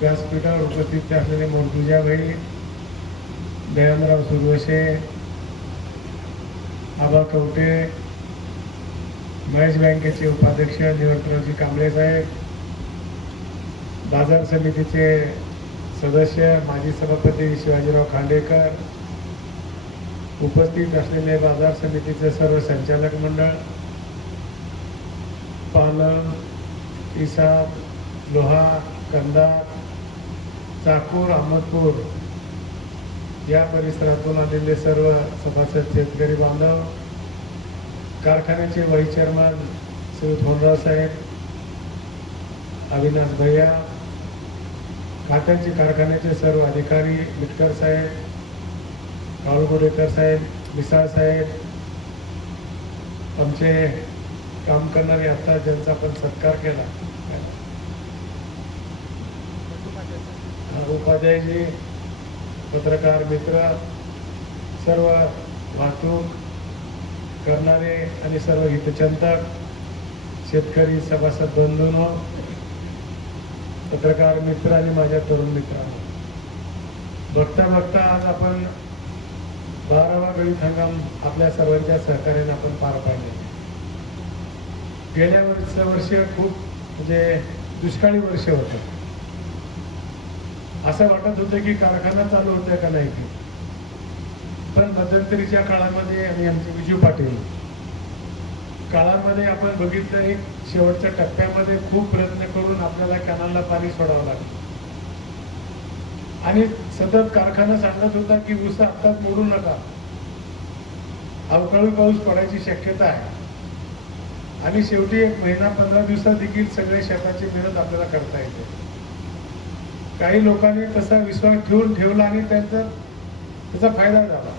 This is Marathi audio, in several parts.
व्यासपीठावर उपस्थित असलेले मोरतुजाभाई, दयानराव सुरवशे, आबा कवटे, महेश बँकेचे उपाध्यक्ष निवर्तरावजी कांबळे साहेब, बाजार समितीचे सदस्य माजी सभापती शिवाजीराव खांडेकर, उपस्थित असलेले बाजार समितीचे सर्व संचालक मंडळ, पालम, इसाब, लोहा, कंधार, चाकूर, अहमदपूर या परिसरातून आलेले सर्व सभासद शेतकरी बांधव, कारखान्याचे व्हाईस चेअरमन श्री धोंडराव साहेब, अविनाश भैया, खात्याचे कारखान्याचे सर्व अधिकारी, मिटकर साहेब, काळुगोडेकर साहेब, मिसाळ साहेब, आमचे काम करणारे आता ज्यांचा आपण सत्कार केला, उपाध्यायजी, पत्रकार मित्र, सर्व वाहतूक करणारे आणि सर्व हितचिंतक, शेतकरी सभासद बंधूंनो, पत्रकार मित्र आणि माझ्या तरुण मित्रांनो, बघता बघता आज आपण 12वा गळीत हंगाम आपल्या सर्वांच्या सहकार्याने आपण पार पाडले. गेल्या वर्ष खूप म्हणजे दुष्काळी वर्ष होतं. असं वाटत होतं की कारखाना चालू होतोय का नाही की, पण मध्यंतरीच्या काळामध्ये आणि आमचे विजू पाटील काळामध्ये आपण बघितलं, एक शेवटच्या टप्प्यामध्ये खूप प्रयत्न करून आपल्याला कॅनलला पाणी सोडावं लागलं आणि सतत कारखाना सांगत होता की ऊस आत्ताच मोडू नका, अवकाळी पाऊस पडायची शक्यता आहे. आणि शेवटी 1 महिना 15 दिवसात देखील सगळे शेताची मेहनत आपल्याला करता येते. काही लोकांनी तसा विश्वास ठेवला आणि त्याचा फायदा झाला.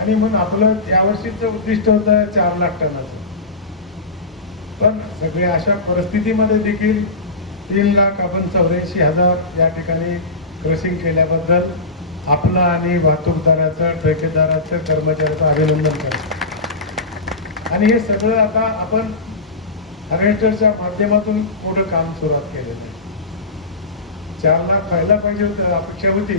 आणि म्हणून आपलं यावर्षीचं उद्दिष्ट होतं 4 लाख टनाचं. पण सगळे अशा परिस्थितीमध्ये देखील 3,84,000 या ठिकाणी क्रशिंग केल्याबद्दल आपलं आणि वाहतूकदाराचं, ठेकेदाराचं, कर्मचाऱ्याचं अभिनंदन करतो. आणि हे सगळं आता आपण हार्वेस्टरच्या माध्यमातून मोठं काम सुरुवात केलेलं आहे. 4 लाख व्हायला पाहिजे होतं, अपेक्षा होती,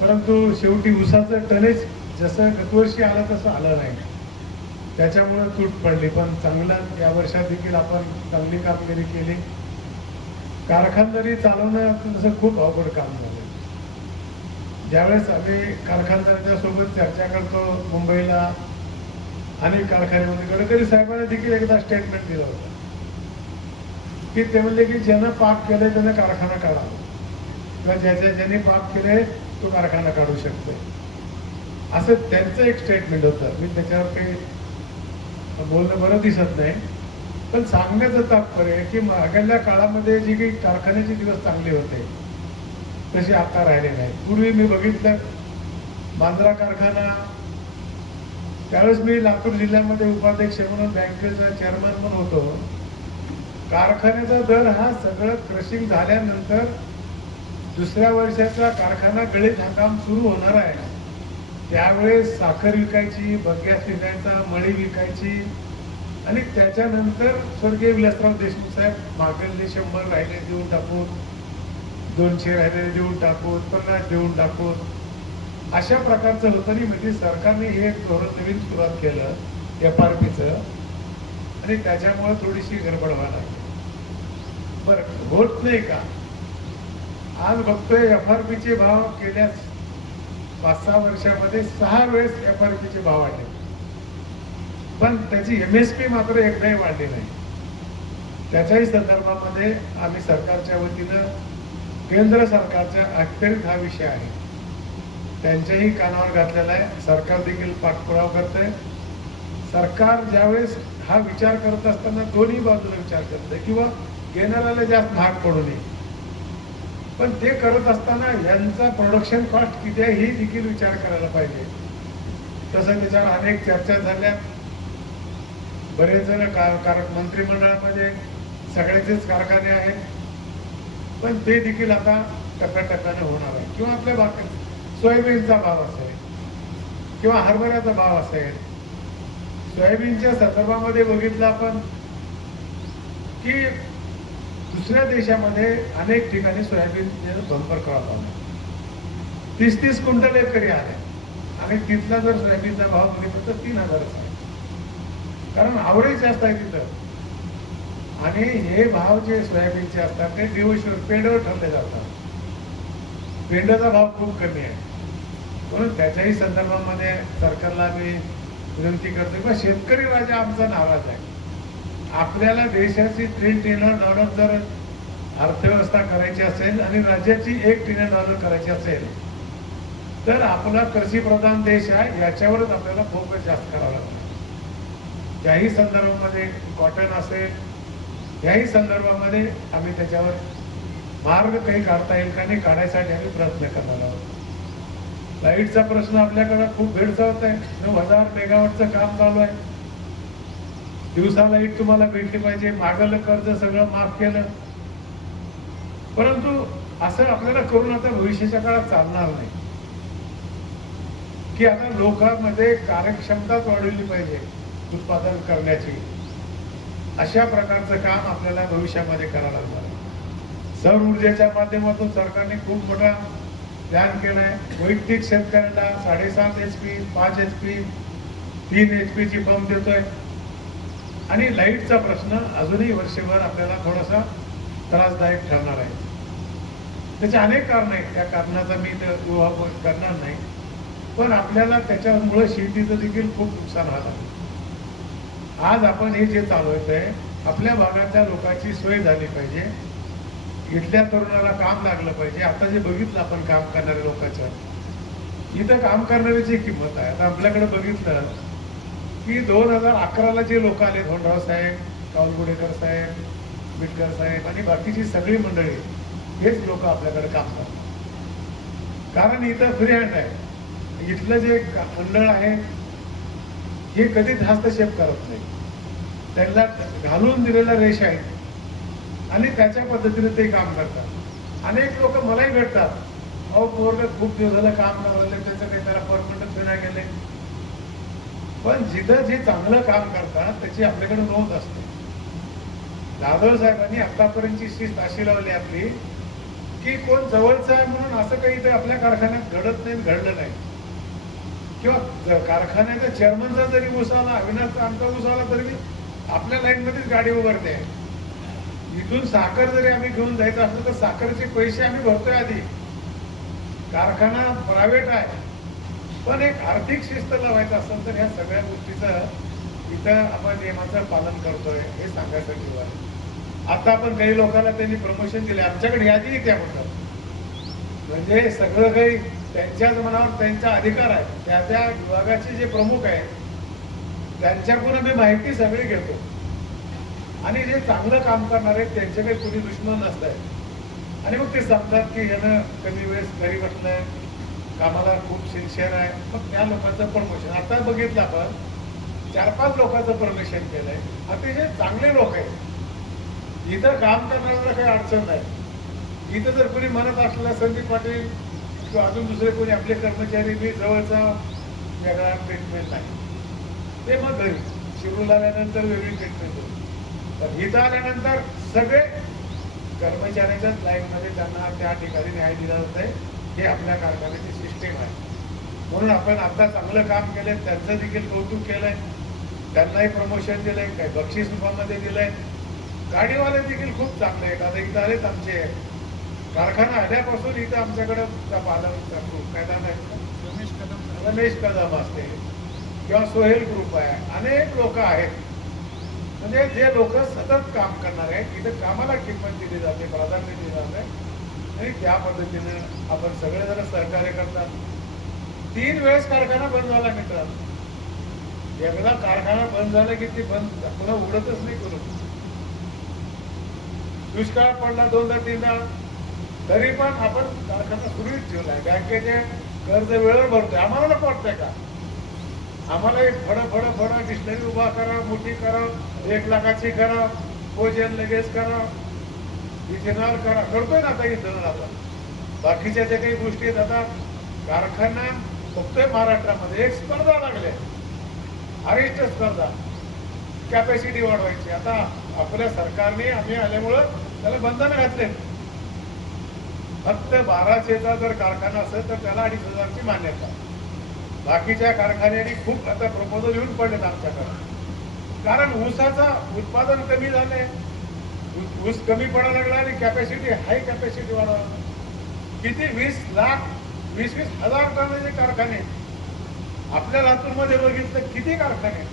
परंतु शेवटी ऊसाचं टनेज जसं गतवर्षी आलं तसं आलं नाही, त्याच्यामुळे तूट पडली. पण चांगला या वर्षात देखील आपण चांगली कामगिरी केली. कारखानदारी चालवणं तसं खूप अवघड काम झालं. ज्यावेळेस आम्ही कारखानदाराच्या सोबत चर्चा करतो मुंबईला अनेक कारखान्यामध्ये, गडकरी साहेबांनी देखील एकदा स्टेटमेंट दिलं होतं की ते म्हणले की ज्यानं पाप केलंय त्यानं कारखाना काढावा, किंवा ज्याने पाप केलंय तो कारखाना काढू शकतोय, असं त्यांचं एक स्टेटमेंट होतं. मी त्याच्यावर काही बोलणं बरं दिसत नाही, पण सांगण्याचं तात्पर्य आहे की मागल्या काळामध्ये जी काही कारखान्याचे दिवस चांगले होते तसे आता राहिले नाही. पूर्वी मी बघितलं बांद्रा कारखाना, त्यावेळेस मी लातूर जिल्ह्यामध्ये उपाध्यक्ष म्हणून बँकेचा चेअरमन म्हणून होतो. कारखान्याचा दर हा सगळं क्रशिंग झाल्यानंतर दुसऱ्या वर्षाचा कारखाना गळीत हंगाम सुरू होणार आहे, त्यावेळेस साखर विकायची, बग्यास विकायचा, मळी विकायची, आणि त्याच्यानंतर स्वर्गीय विलासराव देशमुख साहेब मागेले 100 राहिले देऊन टाकून, 200 राहिले देऊन टाकून, 50 देऊन टाकून, अशा प्रकारचं होतं. आणि म्हणजे सरकारने हे धोरण नवीन सुरुवात केलं FRPचं, आणि त्याच्यामुळे थोडीशी गडबड व्हायला लागली. बरं होत नाही का, आज बघतोय FRPचे भाव गेल्या 5-6 वर्षामध्ये 6 वेळेस FRPचे भाव वाढले, पण त्याची MSP मात्र एकदाही वाढली नाही. त्याच्याही संदर्भामध्ये आम्ही सरकारच्या वतीनं केंद्र सरकारच्या अखेरीत हा विषय आहे त्यांच्याही कानावर घातलेला आहे. सरकार देखील पाठपुरावा करतंय. सरकार ज्यावेळेस हा विचार करत असताना दोन्ही बाजूला विचार करतंय, किंवा घेणाऱ्याला जास्त महाग पडू नये, पण ते करत असताना यांचा प्रोडक्शन कॉस्ट किती आहे ही देखील विचार करायला पाहिजे. तसं त्याच्यावर अनेक चर्चा झाल्या. बरेच जण मंत्रिमंडळामध्ये सगळ्याचेच कारखाने आहेत, पण ते देखील आता टप्प्याटप्प्याने होणार आहे. किंवा आपल्या बाकी सोयाबीनचा भाव असेल किंवा हरभऱ्याचा भाव असेल, सोयाबीनच्या संदर्भामध्ये बघितलं आपण की दुसऱ्या देशामध्ये अनेक ठिकाणी सोयाबीन बंपर क्रॉप आला, 30-30 क्विंटल एकरी आले आणि तिथला जर सोयाबीनचा भाव बघितला तर 3,000 आहे, कारण आवरेज जास्त आहे तिथं. आणि हे भाव जे सोयाबीनचे असतात ते दिवसभर पेंडवर ठरले जातात, पेंडाचा भाव खूप कमी आहे. म्हणून त्याच्याही संदर्भामध्ये सरकारला मी विनंती करतो की शेतकरी राजा आमचा नाराज आहे. आपल्याला देशाची $3 ट्रिलियन जर अर्थव्यवस्था करायची असेल आणि राज्याची $1 ट्रिलियन करायची असेल तर आपला कृषी प्रधान देश आहे, याच्यावरच आपल्याला फोकस जास्त करावा लागतो. त्याही संदर्भामध्ये कॉटन असेल, याही संदर्भामध्ये आम्ही त्याच्यावर मार्ग काही काढता येईल का नाही काढायसाठी आम्ही प्रयत्न करणार आहोत. लाईटचा प्रश्न आपल्याकडे खूप भेडसावत आहे. 9,000 मेगावॉटचं काम चालू आहे. दिवसा लाईट तुम्हाला भेटली पाहिजे, मागलं कर्ज सगळं माफ केलं, परंतु असं आपल्याला करून आता भविष्याच्या काळात चालणार नाही की आता लोकांमध्ये कार्यक्षमताच वाढवली पाहिजे उत्पादन करण्याची. अशा प्रकारचं काम आपल्याला भविष्यामध्ये करावं लागणार. सौर ऊर्जेच्या माध्यमातून सरकारने खूप मोठा प्लॅन केलाय. वैयक्तिक शेतकऱ्यांना 7.5 HP, 5 HP, 3 HP ची पंप देतोय. आणि लाईटचा प्रश्न अजूनही वर्षभर आपल्याला थोडासा त्रासदायक ठरणार आहे. त्याचे अनेक कारण आहेत, त्या कारणाचा मी ऊहापोह करणार नाही, पण आपल्याला त्याच्यामुळे शेतीचं देखील खूप नुकसान झालं. आज आपण हे जे चालवतोय आपल्या भागातल्या लोकांची सोय झाली पाहिजे, इथल्या तरुणाला काम लागलं पाहिजे. आता जे बघितलं आपण काम करणाऱ्या लोकांच्या, इथं काम करणाऱ्याची किंमत आहे. आता आपल्याकडे बघितलं की 2011ला जे लोक आले, धोंडराव साहेब, कावलगुडेकर साहेब, बिटकर साहेब आणि बाकीची सगळी मंडळी, हेच लोक आपल्याकडे काम करतात, कारण इथं फ्री हँड आहे. इथलं जे मंडळ आहे हे कधीच हस्तक्षेप करत नाही, त्यांना घालून दिलेल्या रेषा आहेत आणि त्याच्या पद्धतीने ते काम करतात. अनेक लोक मलाही भेटतात, अहो पोरग खूप दिवस झालं काम करायला, त्याचं काही त्याला परमनंट देण्या गेले, पण जिथं जे चांगलं काम करतात त्याची आपल्याकडे नोंद असते. जाधव साहेबांनी आतापर्यंतची शिस्त अशी लावली आपली की कोण जवळचं आहे म्हणून असं काही ते आपल्या कारखान्यात घडत नाही, घडलं नाही. किंवा कारखान्याच्या चेअरमनचा जरी ऊस आला, अविनाशचा आमचा ऊस आला तरी आपल्या लाईन मध्येच गाडी उभारते. इथून साखर जरी आम्ही घेऊन जायचं असलं तर साखरेचे पैसे आम्ही भरतोय आधी. कारखाना प्रायव्हेट आहे, पण एक आर्थिक शिस्त लावायचं असेल तर ह्या सगळ्या गोष्टीचं इथं आपण नियमाचं पालन करतोय हे सांगायसाठी आहे. आता आपण काही लोकांना त्यांनी प्रमोशन दिले, आमच्याकडे यादी त्या म्हणतात, म्हणजे सगळं काही त्यांच्याच मनावर त्यांचा अधिकार आहे. त्या त्या विभागाचे जे प्रमुख आहेत त्यांच्याकडून मी माहिती सगळी घेतो आणि जे चांगलं काम करणार आहेत त्यांचे काही कुणी दुश्मन नसतात आणि मग ते सांगतात की यानं कमी वेळेस घरी बसलंय, कामाला खूप सिन्सिअर आहे, मग त्या लोकांचं प्रमोशन. आता बघितलं आपण 4-5 लोकांचं परमिशन केलंय, अतिशय चांगले लोक आहेत. इथं काम करण्याला काही अडचण नाही. इथं जर कोणी म्हणत असलेला संदीप पाटील किंवा अजून दुसरे कोणी आपले कर्मचारी मी जवळचा वेगळा ट्रीटमेंट नाही, ते मग घरी शिरूरला आल्यानंतर वेगळी ट्रीटमेंट होती. तर इथं आल्यानंतर सगळे कर्मचाऱ्यांच्याच लाईनमध्ये त्यांना त्या ठिकाणी न्याय दिला जात आहे. हे आपल्या कारखान्याची सिस्टीम आहे. म्हणून आपण आता चांगलं काम केलंय, त्यांचं देखील कौतुक केलंय, त्यांनाही प्रमोशन दिलंय, काही बक्षीस रूपामध्ये दिलंय. गाडीवाले देखील खूप चांगले आहेत. आता इथं आलेच आमचे कारखाना आल्यापासून इथं आमच्याकडे पालन काय नाव आहे, रमेश कदम असते किंवा सोहेल ग्रुप आहे, अनेक लोक आहेत. म्हणजे जे लोक सतत काम करणार आहेत, इथं कामाला किंमत दिली जाते, प्राधान्य दिले जाते आणि त्या पद्धतीनं आपण सगळेजण सहकार्य करतात. 3 वेळेस कारखाना बंद झाला मित्रांनो. एकदा कारखाना बंद झाला की ती बंद पुन्हा उघडतच नाही करून. दुष्काळ पडला 2दा-3दा, तरी पण आपण कारखाना सुरूच ठेवलाय. बँकेचे कर्ज वेळेवर भरतोय. आम्हाला नको वाटतंय का? आम्हाला एक फड डिस्टरी उभा करा, मोठी करा, 1 लाखाची करा, भोजन लगेच करा, इथेनॉल करा, करतोय ना आता इथेनॉल. आपण बाकीच्या ज्या काही गोष्टी आहेत, आता कारखाना बघतोय महाराष्ट्रामध्ये एक स्पर्धा लागल्या, अरिष्ट स्पर्धा, कॅपॅसिटी वाढवायची. आता आपल्या सरकारने आम्ही आल्यामुळं त्याला बंधन घातले. फक्त 1200चा जर कारखाना असेल तर त्याला 2500ची मान्यता. बाकीच्या कारखान्यांनी खूप आता प्रपोजल येऊन पडलेत आमच्याकडे. कारण ऊसाचा उत्पादन कमी झालंय, ऊस कमी पडायला लागला आणि कॅपॅसिटी हाय कॅपॅसिटी वाढवला. किती 20 हजार टनाचे कारखाने आपल्या लातूरमध्ये बघितलं, किती कारखाने.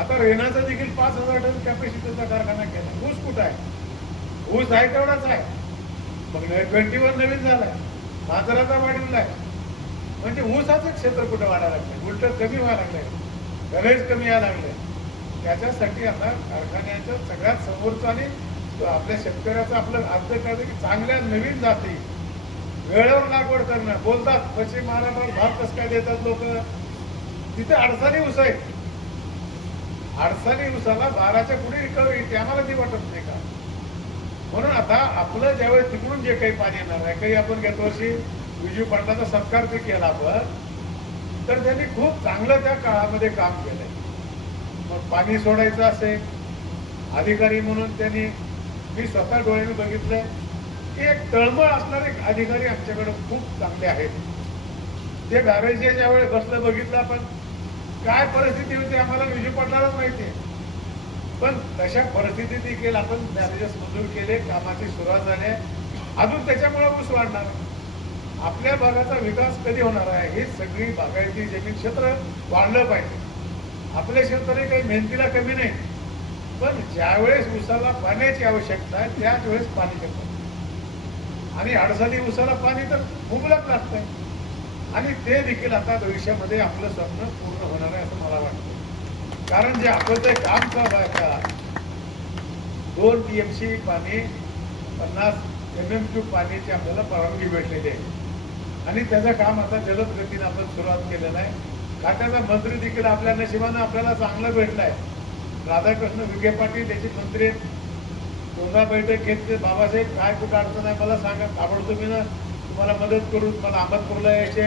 आता रेणाचा देखील 5000 टन कॅपॅसिटीचा कारखाना केला. ऊस कुठं आहे? ऊस आहे तेवढाच आहे. मग 21 नवीन झालाय, बाजाराचा वाढवलाय. म्हणजे ऊसाचं क्षेत्र कुठं वाढायला लागलंय, उलट कमी व्हायला लागलंय, गरज कमी यायला लागले. त्याच्यासाठी आता कारखान्याच्या सगळ्यात समोरचा आणि आपल्या शेतकऱ्याचं आपलं अर्थ करतं की चांगल्या नवीन जाती वेळेवर लागवड करणं. बोलतात पश्चिम महाराष्ट्रात भात कसं काय देतात लोक, तिथे अडचणी ऊस आहेत. अडचणी ऊसाला 12च्या पुढे रिकव्हरी ते आम्हाला ती वाटत नाही का. म्हणून आता आपलं ज्यावेळेस तिकडून जे काही पाणी येणार आहे, काही आपण गेल्या वर्षी विजू पाटलाचा सत्कार ते केला आपण, तर त्यांनी खूप चांगलं त्या काळामध्ये काम केलंय. मग पाणी सोडायचं असेल, अधिकारी म्हणून त्यांनी, मी स्वतः डोळ्याने बघितलंय की एक तळमळ असणारे अधिकारी आमच्याकडे खूप चांगले आहेत. ते बॅरेजच्या ज्या वेळेस बसलं बघितलं आपण, काय परिस्थिती होती आम्हाला विजू पाटलालाच माहिती आहे. पण तशा परिस्थितीत देखील आपण बॅरेजेस मंजूर केले, कामाची सुरुवात झाली. अजून त्याच्यामुळे ऊस वाढणार. आपल्या भागाचा विकास कधी होणार आहे, ही सगळी बागायती जमीन क्षेत्र वाढलं पाहिजे. आपल्या क्षेत्राने काही मेहनतीला कमी नाही, पण ज्यावेळेस ऊसाला पाण्याची आवश्यकता आहे त्याच वेळेस पाणी करतात. आणि अडचणी ऊसाला पाणी तर मुबलक लागतंय. आणि ते देखील आता भविष्यामध्ये आपलं स्वप्न पूर्ण होणार आहे असं मला वाटतं. कारण जे आपण ते काम चालू आहे का, 2 TMC पाणी, 50 MMQ पाण्याची आपल्याला परवानगी भेटलेली आहे. आणि त्याचं काम आता जलद गतीने आपण सुरुवात केलेलं आहे. खात्याचा मंत्री देखील आपल्या नशिबानं आपल्याला चांगलं भेटलाय. राधाकृष्ण विखे पाटील त्याचे मंत्री आहेत. दोनदा बैठक घेतली, बाबासाहेब काय कुठं अडचण आहे मला सांगा, ताबडतोबीनं तुम्हाला मदत करू. तुम्हाला अहमदपूरला यायचे,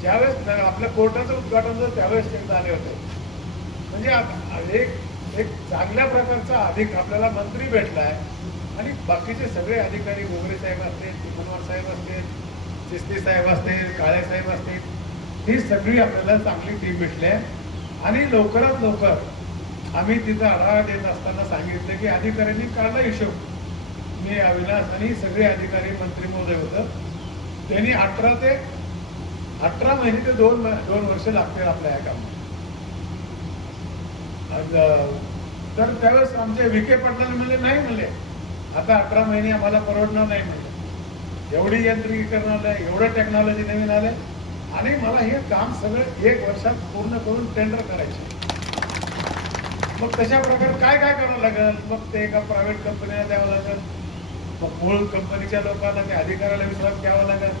ज्यावेळेस आपल्या कोर्टाचं उद्घाटन झालं त्यावेळेस ते आले होते. म्हणजे एक चांगल्या प्रकारचा आपल्याला मंत्री भेटलाय. आणि बाकीचे सगळे अधिकारी, गोगरे साहेब असतील, तिकुनवार साहेब असतील, चिस्ती साहेब असतील, काळे साहेब असतील, ही सगळी आपल्याला चांगली टीम भेटली आहे. आणि लवकरात लवकर आम्ही तिथं आढावा देत असताना सांगितलं की अधिकाऱ्यांनी काढला हिशोब. मी अविनाश आणि सगळे अधिकारी मंत्री महोदय होतं, त्यांनी 18 महिने ते 2 वर्ष लागतील आपल्या या कामात. तर त्यावेळेस आमचे विखे पाटलांनी म्हणले नाही, म्हणले आता 18 महिने आम्हाला परवडणार नाही. म्हणले एवढी यांत्रिकीकरण आलंय, एवढं टेक्नॉलॉजी नवीन आलंय, आणि मला हे काम सगळं 1 वर्षात पूर्ण करून टेंडर करायचे. मग तशा प्रकारे काय काय करावं लागेल, मग ते एका प्रायव्हेट कंपनीला द्यावं लागेल, मग मूळ कंपनीच्या लोकांना, त्या अधिकाऱ्याला विश्वास घ्यावा लागेल.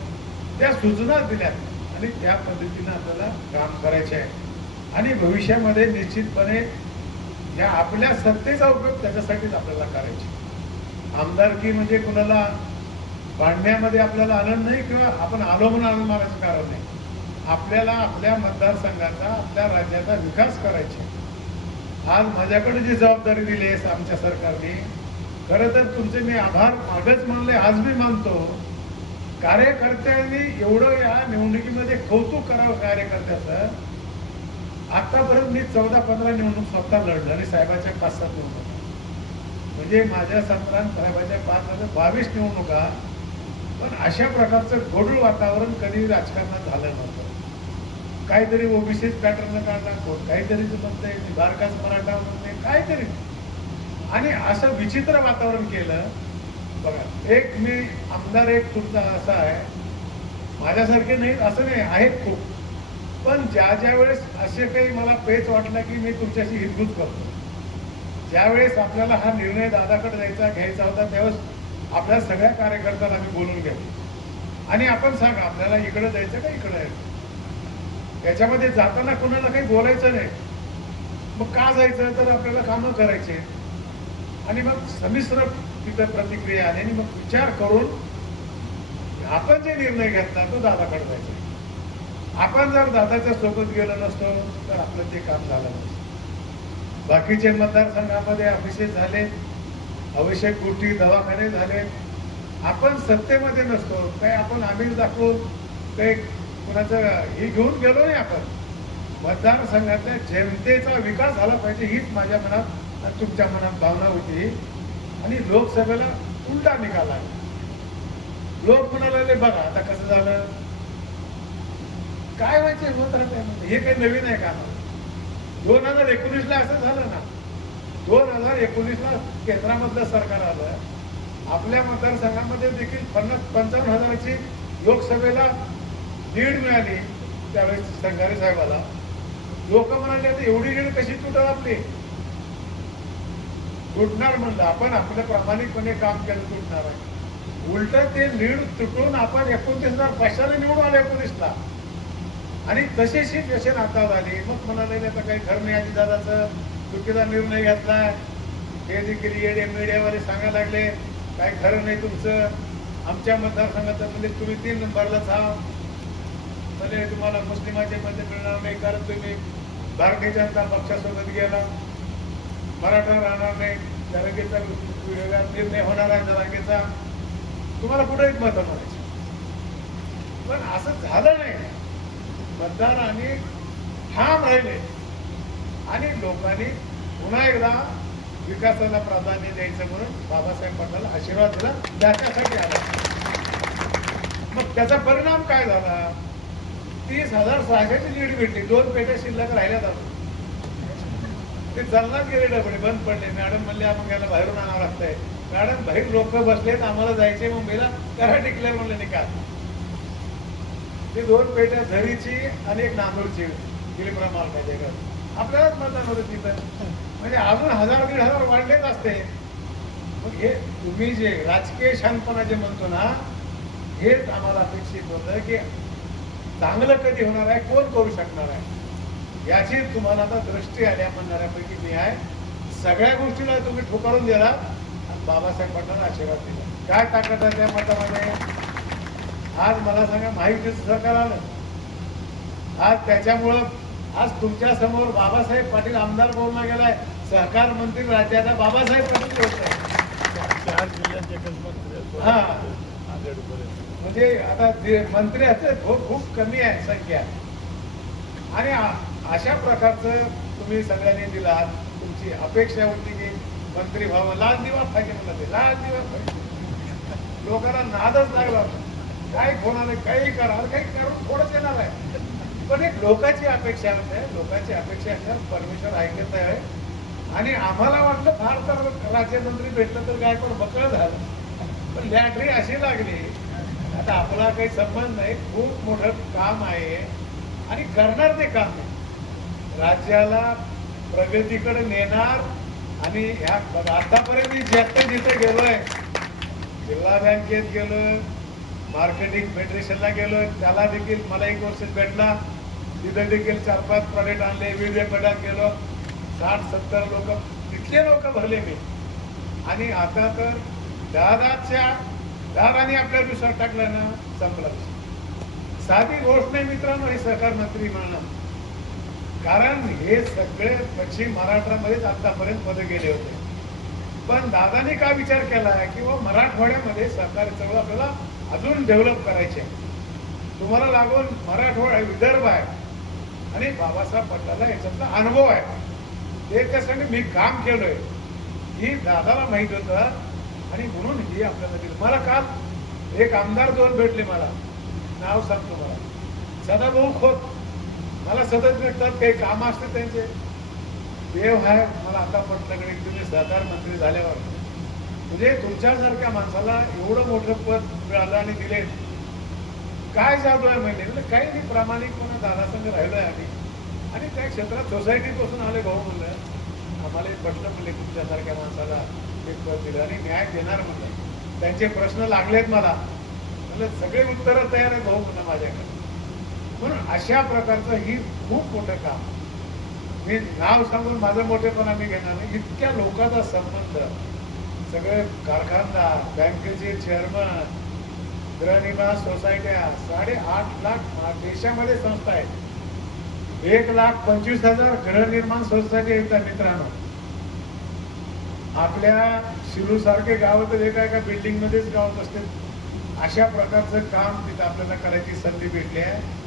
त्या सूचना दिल्यात आणि त्या पद्धतीनं आपल्याला काम करायचे आहे. आणि भविष्यामध्ये निश्चितपणे या आपल्या सत्तेचा उपयोग त्याच्यासाठीच आपल्याला करायचे. आमदारकी म्हणजे कुणाला भांडण्यामध्ये आपल्याला आनंद नाही, किंवा आपण आलो म्हणून आनंद मानायचं कारण नाही. आपल्याला आपल्या मतदारसंघाचा, आपल्या राज्याचा विकास करायचा. आज माझ्याकडे जी जबाबदारी दिली आहे आमच्या सरकारने, खरं तर तुमचे मी आभार मागच मानले, आज मी मानतो. कार्यकर्त्यांनी एवढं या निवडणुकीमध्ये कौतुक करावं कार्यकर्त्याचं. आतापर्यंत मी 14-15 निवडणूक स्वतः लढलं आणि साहेबाच्या 5-7 निवडणुका, म्हणजे माझ्या 17 साहेबाच्या 5 22 निवडणुका. पण अशा प्रकारचं गोडूळ वातावरण कधी राजकारणात झालं नव्हतं. काहीतरी ओबीसी पॅटर्न काढला, काहीतरी म्हणते बारकाच मराठा म्हणते काहीतरी, आणि असं विचित्र वातावरण केलं. बघा, एक मी आमदार एक तुमचा असा आहे, माझ्यासारखे नाही असं नाही, आहेत खूप. पण ज्या वेळेस असे काही मला पेच वाटला की मी तुमच्याशी हितगुज करतो, ज्यावेळेस आपल्याला हा निर्णय दादाकडे घ्यायचा होता, त्यावेळेस आपल्या सगळ्या कार्यकर्त्यांना आम्ही बोलून घेतलं आणि आपण सांगा आपल्याला इकडे जायचं का इकडे जायचं. त्याच्यामध्ये जाताना कोणाला काही बोलायचं नाही. मग का जायचं, तर आपल्याला कामं करायचे. आणि मग संमिश्र तिथं प्रतिक्रिया आली आणि मग विचार करून आपण जे निर्णय घेतला तो दादाकडे जायचा. आपण जर दादाच्या सोबत गेलो नसतो तर आपलं ते काम झालं नसतं. बाकीचे मतदारसंघामध्ये अभिषेक झाले, आवश्यक गोष्टी दवाखाने झाले. आपण सत्तेमध्ये नसतो, काही आपण आमिष दाखवून काही कुणाचं हे घेऊन गेलो नाही. आपण मतदारसंघातल्या जनतेचा विकास झाला पाहिजे हीच माझ्या मनात आणि तुमच्या मनात भावना होती. आणि लोकसभेला उलटा निघाला. लोक म्हणाले बघा आता कसं झालं, काय व्हायचं होत राहते. हे काही नवीन आहे का? 2019ला असं झालं ना. 2019ला केंद्रामधलं सरकार आलं. आपल्या मतदारसंघामध्ये देखील 50-55 लोकसभेला लीड मिळाली. त्यावेळेस संघारे साहेबाला लोक म्हणाले आता एवढी लीड कशी तुटल आपली. तुटणार म्हणलं आपण आपलं प्रामाणिकपणे काम केलं तुटणार आहे. उलट ते लीड तुटून आपण 29,500 निवडून आले 19ला. आणि तशीच ही पेशन आता झाली. मग म्हणाले आता काही खरं नाही, अजितदादाचं चुकीचा निर्णय घेतलाय. हे देखील येडे मीडियावाले सांगायला लागले काय खरं नाही तुमचं. आमच्या मतदारसंघात म्हणजे तुम्ही 3 नंबरलाच आहात, म्हणजे तुम्हाला मुस्लिमाचे मत मिळणार नाही कारण तुम्ही भारतीय जनता पक्षासोबत गेला. मराठा राहणार नाही, जरांगेचा वेगळा निर्णय होणार आहे जरांगेचा. तुम्हाला कुठेच मत म्हणायचं. पण असं झालं नाही. मतदार आणि ठाम राहिले आणि लोकांनी पुन्हा एकदा विकासाला प्राधान्य द्यायचं म्हणून बाबासाहेब पटलाला आशीर्वाद दिला. त्याच्यासाठी आला. मग त्याचा परिणाम काय झाला? 30,600ची लीड भेटली. 2 पेट्या शिल्लक राहिल्या जातो. ते चालनाच गेले, डबडे बंद पडले. मॅडम म्हणले मग याला बाहेरून आणावं लागतंय. मॅडम बाहेर लोक बसलेत, आम्हाला जायचे मुंबईला, करा डिक्लेअर म्हणले निकाल. ते 2 पेट्या झरीची आणि एक नांदूरची दिलीपराव मालकाच्या. आपल्यालाच मतदान होतं तिथं. म्हणजे अजून 1,000-1,500 वाढलेच असते. मग हे तुम्ही जे राजकीय शांतपणा जे म्हणतो ना, हेच आम्हाला अपेक्षित होतं की चांगलं कधी होणार आहे, कोण करू शकणार आहे याची तुम्हाला आता दृष्टी आल्या म्हणणाऱ्यापैकी मी आहे. सगळ्या गोष्टीला तुम्ही ठोकारून दिला आणि बाबासाहेब पटलांना आशीर्वाद दिला. काय ताकद आहे त्या मतामध्ये? आज मला सांगा महायुतीचं सरकार आलं. आज त्याच्यामुळं आज तुमच्या समोर बाबासाहेब पाटील आमदार बोलला गेलाय. सहकार मंत्री राज्याचा बाबासाहेब पाटील बोलताय. 4 जिल्ह्यांचे हा म्हणजे आता मंत्री आहेत खूप कमी आहे संख्या. आणि अशा प्रकारचं तुम्ही सगळ्यांनी दिलात. तुमची अपेक्षा होती की मंत्री व्हावं, लाल दिवा पाहिजे म्हणलं. ते लाल दिवा पाहिजे. लोकांना नादच लागला. काय होणार, काही करा, काही करून थोडंच येणार आहे. पण एक लोकांची अपेक्षा आहे. लोकांची अपेक्षा असणार परमेश्वर ऐकत आहे. आणि आम्हाला वाटलं फार तर राज्यमंत्री भेटलं तर काय पण बकळ झालं. पण लॅटरी अशी लागली. आता आपला काही संबंध नाही. खूप मोठं काम आहे आणि करणार ते काम आहे. राज्याला प्रगतीकडे नेणार. आणि ह्या आतापर्यंत मी जिथे गेलोय, जिल्हा बँकेत गेलोय, मार्केटिंग फेडरेशनला गेलोय, त्याला देखील मला 1 वर्ष भेटला. तिथे देखील 4-5 प्रोडक्ट आणले. वेगवेगळ्या पदात गेलो. 60-70 लोक तिथले लोक भरले मी. आणि आता तर दादाने आपल्या विश्वास टाकला ना, संपला. साधी गोष्ट नाही मित्रांनो हे सहकार मंत्री म्हणणं. कारण हे सगळे पश्चिम महाराष्ट्रामध्येच आतापर्यंत पदे गेले होते. पण दादाने काय विचार केला किंवा मराठवाड्यामध्ये सहकारी चळवळ आपल्याला अजून डेव्हलप करायची आहे. तुम्हाला लागून मराठवाडा विदर्भ आहे आणि बाबासाहेब पटलाला याच्यातला अनुभव आहे. त्याच्यासाठी मी काम केलोय ही दादाला माहित होतं. आणि म्हणून ही आपल्याला दिली. मला काल एक आमदार 2 भेटले. मला नाव सांगतो, मला सदाभाऊ खोत मला सतत भेटतात. काही काम असते त्यांचे. देव आहे मला आता म्हटलं की तुम्ही सहकार मंत्री झाल्यावर म्हणजे तुमच्यासारख्या माणसाला एवढं मोठं पद मिळालं आणि दिले. काय जादू आहे म्हणजे काही नाही, प्रामाणिकपणा दादासंग राहिलोय आम्ही. आणि त्या क्षेत्रात सोसायटीपासून आले. भाऊ म्हणलं आम्हाला पटलं म्हणले तुमच्यासारख्या माणसाला एक पद दिलं आणि न्याय देणार म्हणलं. त्यांचे प्रश्न लागलेत मला. म्हणलं सगळे उत्तरं तयार आहेत भाऊ म्हणलं माझ्याकडे. म्हणून अशा प्रकारचं ही खूप मोठं काम. मी नाव सांगून माझं मोठेपणा मी घेणार नाही. इतक्या लोकांचा संबंध, सगळे कारखानदार, बँकेचे चेअरमन, गृहनिर्माण सोसायट्या, 8.5 लाख देशामध्ये संस्था आहेत. 1,25,000 गृहनिर्माण सोसायटी आहेत मित्रांनो. आपल्या शिरूर सारखे गाव तर एका बिल्डिंग मध्येच गावात असते. अशा प्रकारचं काम तिथं आपल्याला करायची संधी भेटली आहे.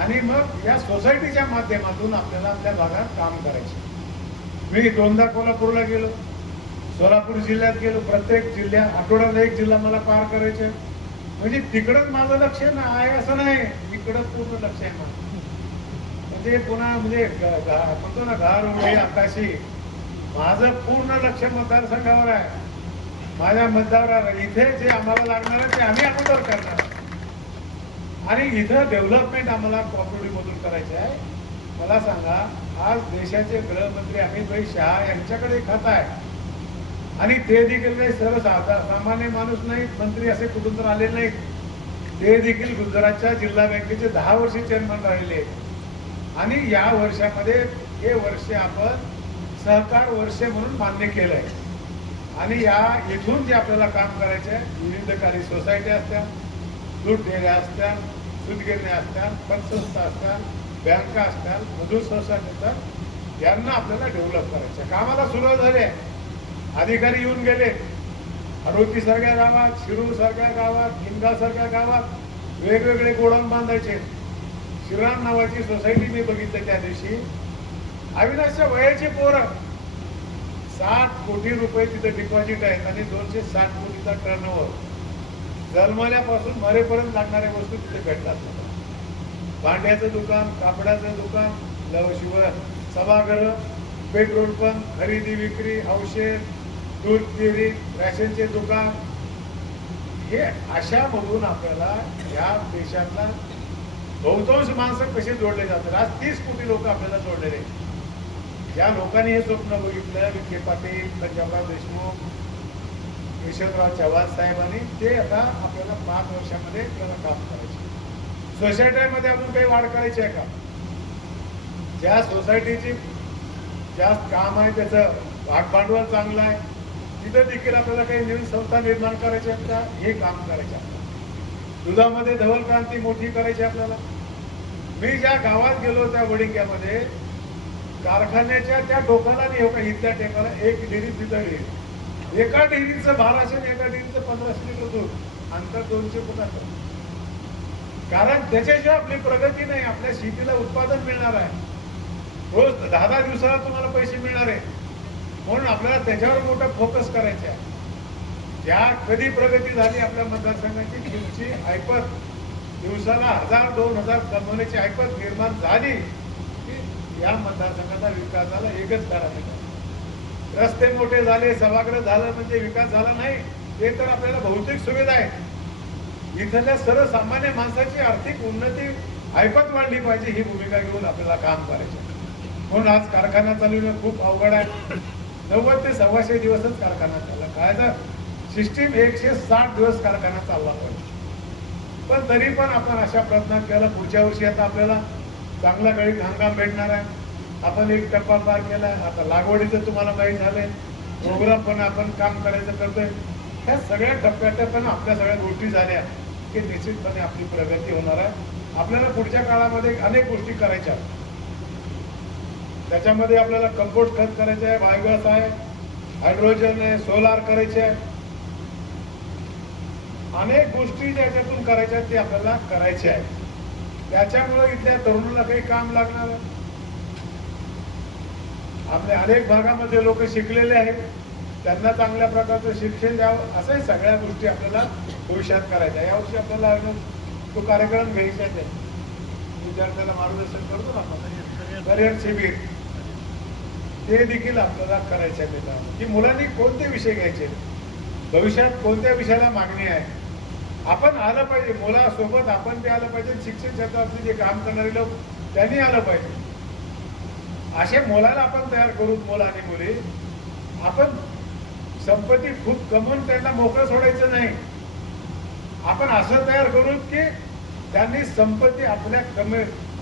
आणि मग या सोसायटीच्या माध्यमातून आपल्याला आपल्या भागात काम करायचे. मी 2दा कोल्हापूरला गेलो, सोलापूर जिल्ह्यात गेलो. प्रत्येक जिल्ह्यात आठवड्यात एक जिल्हा मला पार करायचे. म्हणजे तिकडंच माझं लक्ष आहे असं नाही, इकडं पूर्ण लक्ष आहे माझं. म्हणजे पुन्हा म्हणजे म्हणतो ना घर उडे आकाशी, माझं पूर्ण लक्ष मतदारसंघावर आहे, माझ्या मतदारावर. इथे जे आम्हाला लागणार आहे ते आम्ही अगोदर करणार. आणि इथं डेव्हलपमेंट आम्हाला कोऑपरेटिव्ह मधून करायचे आहे. मला सांगा, आज देशाचे गृहमंत्री अमित शहा यांच्याकडे खातं आहे आणि ते देखील काही सर्वसामान्य माणूस नाहीत, मंत्री असे कुठून तर आले नाहीत. ते देखील गुजरातच्या जिल्हा बँकेचे 10 वर्ष चेअरमन राहिले. आणि या वर्षामध्ये हे वर्ष आपण सहकार वर्ष म्हणून मान्य केलंय. आणि या इथून जे आपल्याला काम करायचं आहे, विविधकारी सोसायटी असत्या, दूध डेऱ्या असत्या, सूतगिरण्या असतात, पतसंस्था असतात, बँका असतात, मजूर सोसायटी असतात, यांना आपल्याला डेव्हलप करायचं. कामाला सुरुवात झाली आहे. अधिकारी येऊन गेले. अडोती सारख्या गावात, शिरूर सारख्या गावात, किनगाव सारख्या गावात वेगवेगळे गोडाऊन बांधायचे. श्रीराम नावाची सोसायटी मी बघितली त्या दिवशी. अविनाशच्या वयाची पोरं 60 कोटी रुपये तिथे डिपॉझिट आहेत आणि 260 कोटीचा टर्नओव्हर. जन्मल्यापासून मरेपर्यंत लागणाऱ्या वस्तू तिथे भेटतात. भांड्याचं दुकान, कापडाचं दुकान, शिवाय सभागृह, पेट्रोल पंप, खरेदी विक्री, औषध, दूध डेअरी, रॅशनचे दुकान. हे अशामधून आपल्याला या देशातला बहुतांश माणसं कसे जोडले जातात. आज 30 कोटी लोक आपल्याला जोडलेले आहेत. ज्या लोकांनी हे स्वप्न बघितलं, विखे पाटील, पंजाबराव देशमुख, यशवंतराव चव्हाण साहेबांनी, ते आता आपल्याला 5 वर्षामध्ये आपल्याला काम करायचे. सोसायटीमध्ये अजून काही वाढ करायची आहे का? ज्या सोसायटीची जास्त काम आहे, त्याचं भागभांडवल चांगलं आहे, तिथं देखील आपल्याला काही नवीन संस्था निर्माण करायची आहेत का, हे काम करायचे आपल्याला. दुधामध्ये धवल क्रांती मोठी करायची आपल्याला. मी ज्या गावात गेलो त्या वडिंग्यामध्ये, कारखान्याच्या त्या टोकाला नाही हो का, इथल्या टेकाला एक डेअरी, तिथं डेअरी. एका डेअरीचं 1200 आणि एका डेअरीचं 1500 लिटर दूध, अंतर 200 फुटाचं. कारण त्याच्याशिवाय आपली प्रगती नाही. आपल्या शेतीला उत्पादन मिळणार आहे, रोज 10-10 दिवसाला तुम्हाला पैसे मिळणार आहे. म्हणून आपल्याला त्याच्यावर मोठा फोकस करायचा आहे. ज्या कधी प्रगती झाली आपल्या मतदारसंघाची, तुमची ऐपत दिवसाला 1000-2000 कमवण्याची ऐपत निर्माण झाली की या मतदारसंघाचा विकास झाला. एकच कारण, रस्ते मोठे झाले, सभागृह झालं म्हणजे विकास झाला नाही. ते तर आपल्याला भौतिक सुविधा आहे. इथल्या सर्वसामान्य माणसाची आर्थिक उन्नती, ऐपत वाढली पाहिजे, ही भूमिका घेऊन आपल्याला काम करायचं. म्हणून आज कारखाना चालवणं खूप अवघड आहे. 90 ते 125 दिवसच कारखाना चालला. काय तर सिस्टीम 160 दिवस कारखाना चालला पाहिजे. पण तरी पण आपण अशा प्रयत्न केला. पुढच्या वर्षी आता आपल्याला चांगला गळीत हंगाम भेटणार आहे. आपण एक टप्पा पार केला. आता लागवडीचं तुम्हाला माहीत झालंय, प्रोग्राम पण आपण काम करायचं करतोय. ह्या सगळ्या टप्प्याटप्प्यानं आपल्या सगळ्या गोष्टी झाल्या की निश्चितपणे आपली प्रगती होणार आहे. आपल्याला पुढच्या काळामध्ये अनेक गोष्टी करायच्या. त्याच्यामध्ये आपल्याला कंपोस्ट खत करायचं आहे, बायोगॅस आहे, हायड्रोजन आहे, सोलार करायचे आहे. अनेक गोष्टी ज्याच्यातून करायच्या आहेत ते आपल्याला करायचे आहे. त्याच्यामुळे इथल्या तरुणाला काही काम लागणार आहे. आपल्या अनेक भागामध्ये लोक शिकलेले आहेत, त्यांना चांगल्या प्रकारचं शिक्षण द्यावं. अशाही सगळ्या गोष्टी आपल्याला भविष्यात करायच्या. यावर्षी आपल्याला तो कार्यक्रम घ्यायचा आहे. विद्यार्थ्यांना मार्गदर्शन करतो ना आपण, करिअर शिबिर, ते देखील आपल्याला करायचं आहे मित्रांनो. की मुलांनी कोणते विषय घ्यायचे, भविष्यात कोणत्या विषयाला मागणी आहे, आपण आलं पाहिजे. मुलासोबत आपण ते आलं पाहिजे. शिक्षण क्षेत्रातले जे काम करणारे लोक त्यांनी आलं पाहिजे. असे मुलाला आपण तयार करू. मुलं आणि मुली, आपण संपत्ती खूप कमवून त्यांना मोकळं सोडायचं नाही. आपण असं तयार करू की त्यांनी संपत्ती आपल्या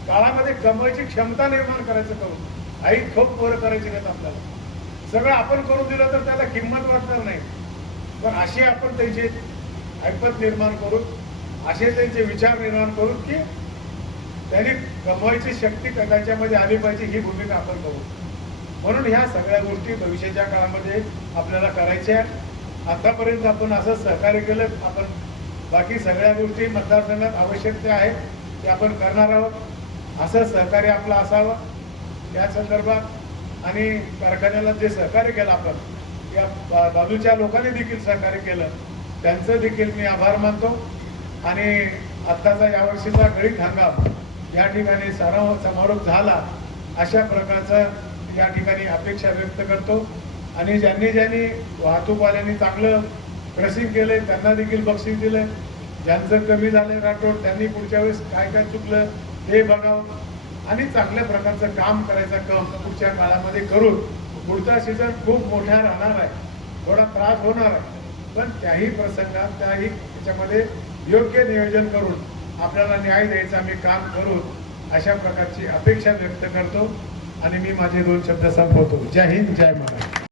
काळामध्ये कमवायची क्षमता निर्माण करायचं करू. आई खूप पोरं करायची नाहीत. आपल्याला सगळं आपण करून दिलं तर त्याला किंमत वाटणार नाही. पण अशी आपण त्यांची ऐपत निर्माण करू, असे त्यांचे विचार निर्माण करू की त्यांनी कमवायची शक्ती त्याच्यामध्ये आली पाहिजे, ही भूमिका आपण करू. म्हणून ह्या सगळ्या गोष्टी भविष्याच्या काळामध्ये आपल्याला करायच्या. आतापर्यंत आपण असं सहकार्य केलं, आपण बाकी सगळ्या गोष्टी मतदारसंघात आवश्यक त्या आहेत ते आपण करणार आहोत. असं सहकार्य आपलं असावं या संदर्भात. आणि कारखान्याला जे सहकार्य केलं आपण, या बाजूच्या लोकांनी देखील सहकार्य केलं, त्यांचं देखील मी आभार मानतो. आणि आत्ताचा यावर्षीचा गळीत हंगाम या ठिकाणी समारोप झाला अशा प्रकारचं या ठिकाणी अपेक्षा व्यक्त करतो. आणि ज्यांनी वाहतूकवाल्यांनी चांगलं क्रशिंग केलंय त्यांना देखील बक्षीस दिलंय. ज्यांचं कमी झालंय राठोड, त्यांनी पुढच्या वेळेस काय काय चुकलं ते बघावं आणि चांगल्या प्रकारचं काम करायचं काम पुढच्या काळामध्ये करून पुढचा सीझन खूप मोठा राहणार आहे, थोडा त्रास होणार आहे, पण त्याही प्रसंगात त्याही त्याच्यामध्ये योग्य नियोजन करून आपल्याला न्याय द्यायचं आम्ही काम करू अशा प्रकारची अपेक्षा व्यक्त करतो. आणि मी माझे 2 शब्द संपवतो. जय हिंद, जय महाराष्ट्र.